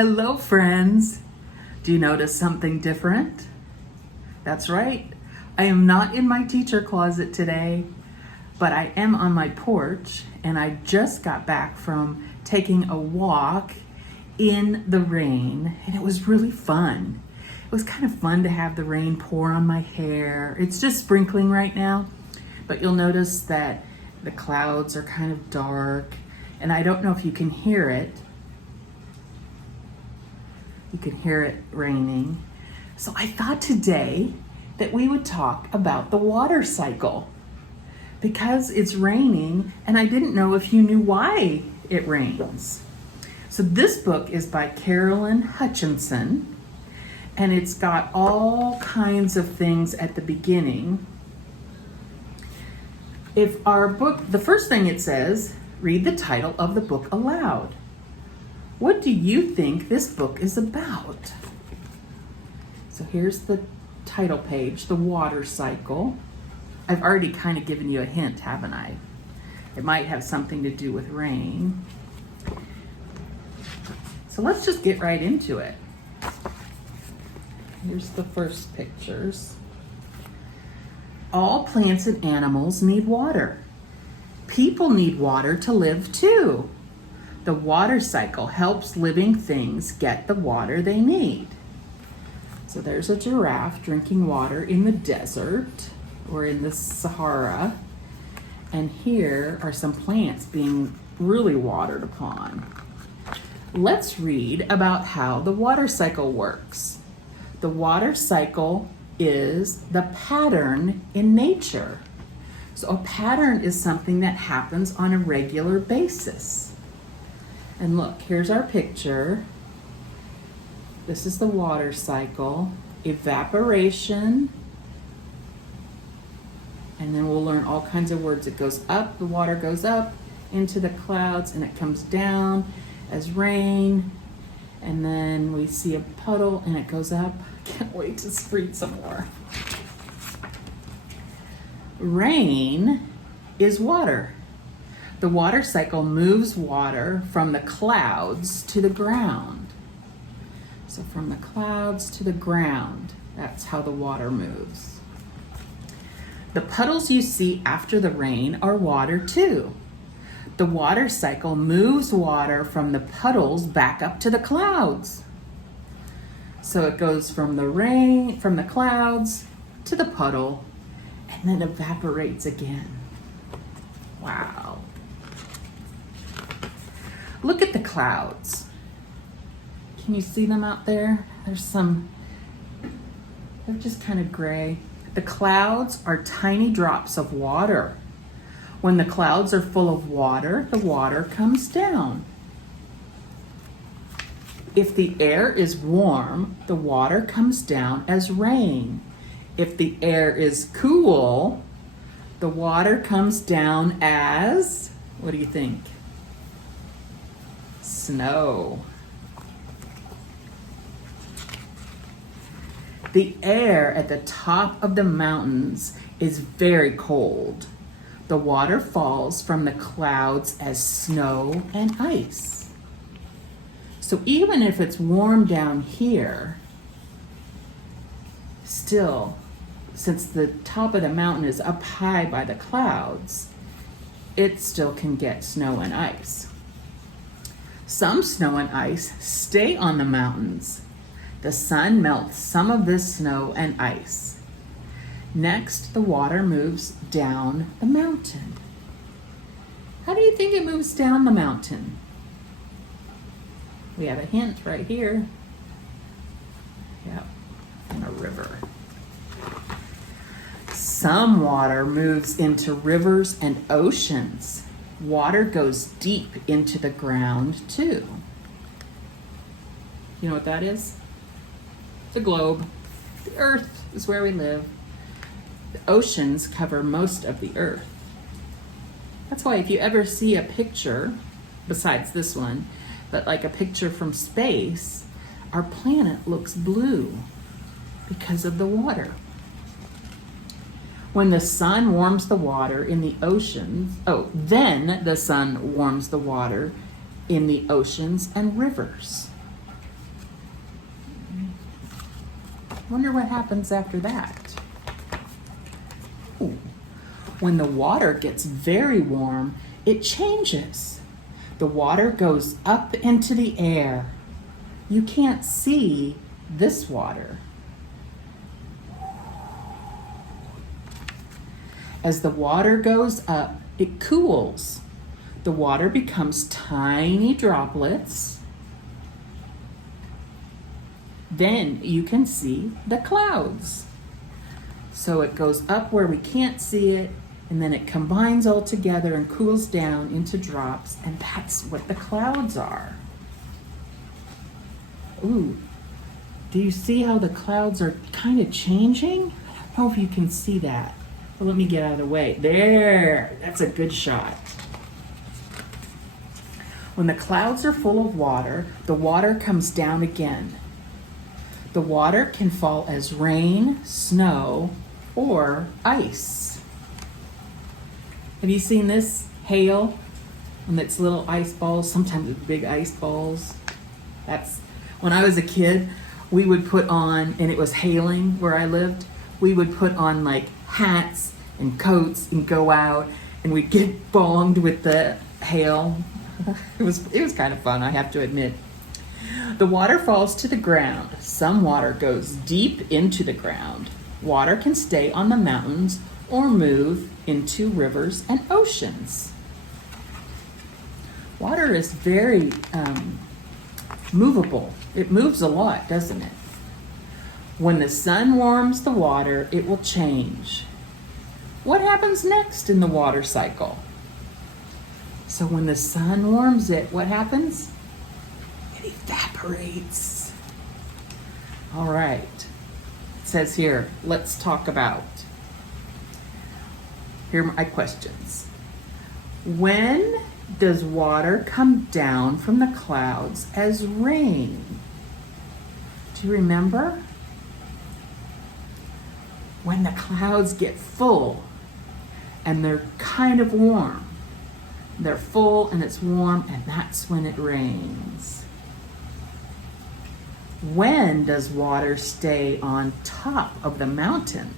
Hello, friends. Do you notice something different? That's right. I am not in my teacher closet today, but I am on my porch, and I just got back from taking a walk in the rain, and it was really fun. It was kind of fun to have the rain pour on my hair. It's just sprinkling right now, but you'll notice that the clouds are kind of dark, and I don't know if you can hear it. You can hear it raining. So I thought today that we would talk about the water cycle because it's raining, and I didn't know if you knew why it rains. So this book is by Caroline Hutchinson, and it's got all kinds of things at the beginning. If our book, the first thing it says, read the title of the book aloud. What do you think this book is about? So here's the title page, The Water Cycle. I've already kind of given you a hint, haven't I? It might have something to do with rain. So let's just get right into it. Here's the first pictures. All plants and animals need water. People need water to live too. The water cycle helps living things get the water they need. So there's a giraffe drinking water in the desert or in the Sahara. And here are some plants being really watered upon. Let's read about how the water cycle works. The water cycle is the pattern in nature. So a pattern is something that happens on a regular basis. And look, here's our picture. This is the water cycle, evaporation, and then we'll learn all kinds of words. It goes up, the water goes up into the clouds, and it comes down as rain, and then we see a puddle and it goes up. Can't wait to read some more. Rain is water. The water cycle moves water from the clouds to the ground. So from the clouds to the ground, that's how the water moves. The puddles you see after the rain are water too. The water cycle moves water from the puddles back up to the clouds. So it goes from the rain, from the clouds to the puddle, and then evaporates again. Wow. Look at the clouds. Can you see them out there? They're just kind of gray. The clouds are tiny drops of water. When the clouds are full of water, the water comes down. If the air is warm, the water comes down as rain. If the air is cool, the water comes down as, what do you think? Snow. The air at the top of the mountains is very cold. The water falls from the clouds as snow and ice. So even if it's warm down here, still, since the top of the mountain is up high by the clouds, it still can get snow and ice. Some snow and ice stay on the mountains. The sun melts some of this snow and ice. Next, the water moves down the mountain. How do you think it moves down the mountain? We have a hint right here. Yep, in a river. Some water moves into rivers and oceans. Water goes deep into the ground too. You know what that is? The globe. The earth is where we live. The oceans cover most of the earth. That's why if you ever see a picture, besides this one, but like a picture from space, our planet looks blue because of the water. When the sun warms the water in the oceans, then the sun warms the water in the oceans and rivers. Wonder what happens after that. Ooh. When the water gets very warm, it changes. The water goes up into the air. You can't see this water. As the water goes up, it cools. The water becomes tiny droplets. Then you can see the clouds. So it goes up where we can't see it, and then it combines all together and cools down into drops, and that's what the clouds are. Ooh, do you see how the clouds are kind of changing? I don't know if you can see that. But let me get out of the way. There, that's a good shot. When the clouds are full of water, the water comes down again. The water can fall as rain, snow, or ice. Have you seen this? Hail, and it's little ice balls, sometimes it's big ice balls. That's, when I was a kid, we would put on, and it was hailing where I lived, we would put on like hats and coats and go out, and we'd get bombed with the hail. It was kind of fun, I have to admit. The water falls to the ground. Some water goes deep into the ground. Water can stay on the mountains or move into rivers and oceans. Water is very movable. It moves a lot, doesn't it? When the sun warms the water, it will change. What happens next in the water cycle? So when the sun warms it, what happens? It evaporates. All right. It says here, let's talk about. Here are my questions. When does water come down from the clouds as rain? Do you remember? When the clouds get full and they're kind of warm. They're full and it's warm, and that's when it rains. When does water stay on top of the mountain?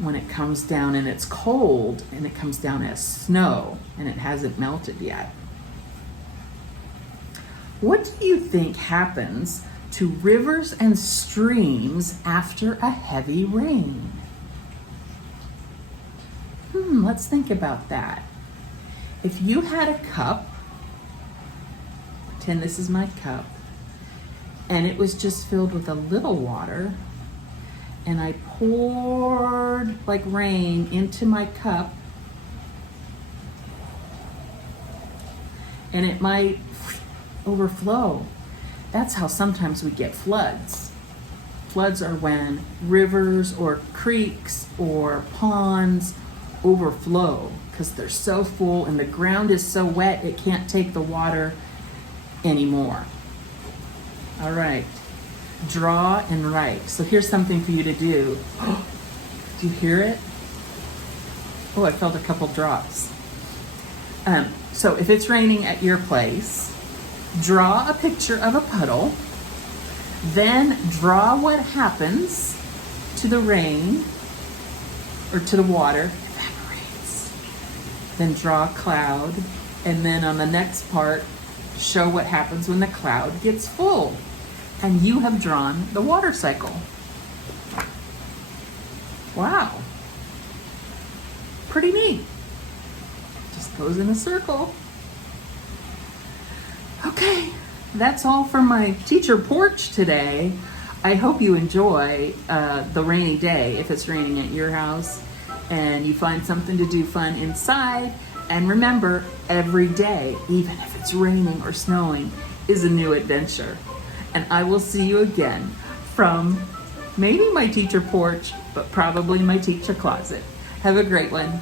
When it comes down and it's cold and it comes down as snow and it hasn't melted yet. What do you think happens to rivers and streams after a heavy rain? Let's think about that. If you had a cup, pretend this is my cup, and it was just filled with a little water, and I poured like rain into my cup, and it might overflow. That's how sometimes we get floods. Floods are when rivers or creeks or ponds overflow because they're so full and the ground is so wet it can't take the water anymore. All right, draw and write. So here's something for you to do. Do you hear it? Oh, I felt a couple drops. So if it's raining at your place, draw a picture of a puddle, then draw what happens to the rain or to the water. Then draw a cloud, and then on the next part, show what happens when the cloud gets full. And you have drawn the water cycle. Wow. Pretty neat. Just goes in a circle. Okay, that's all for my teacher porch today. I hope you enjoy the rainy day if it's raining at your house, and you find something to do fun inside. And remember, every day, even if it's raining or snowing, is a new adventure. And I will see you again from maybe my teacher porch, but probably my teacher closet. Have a great one.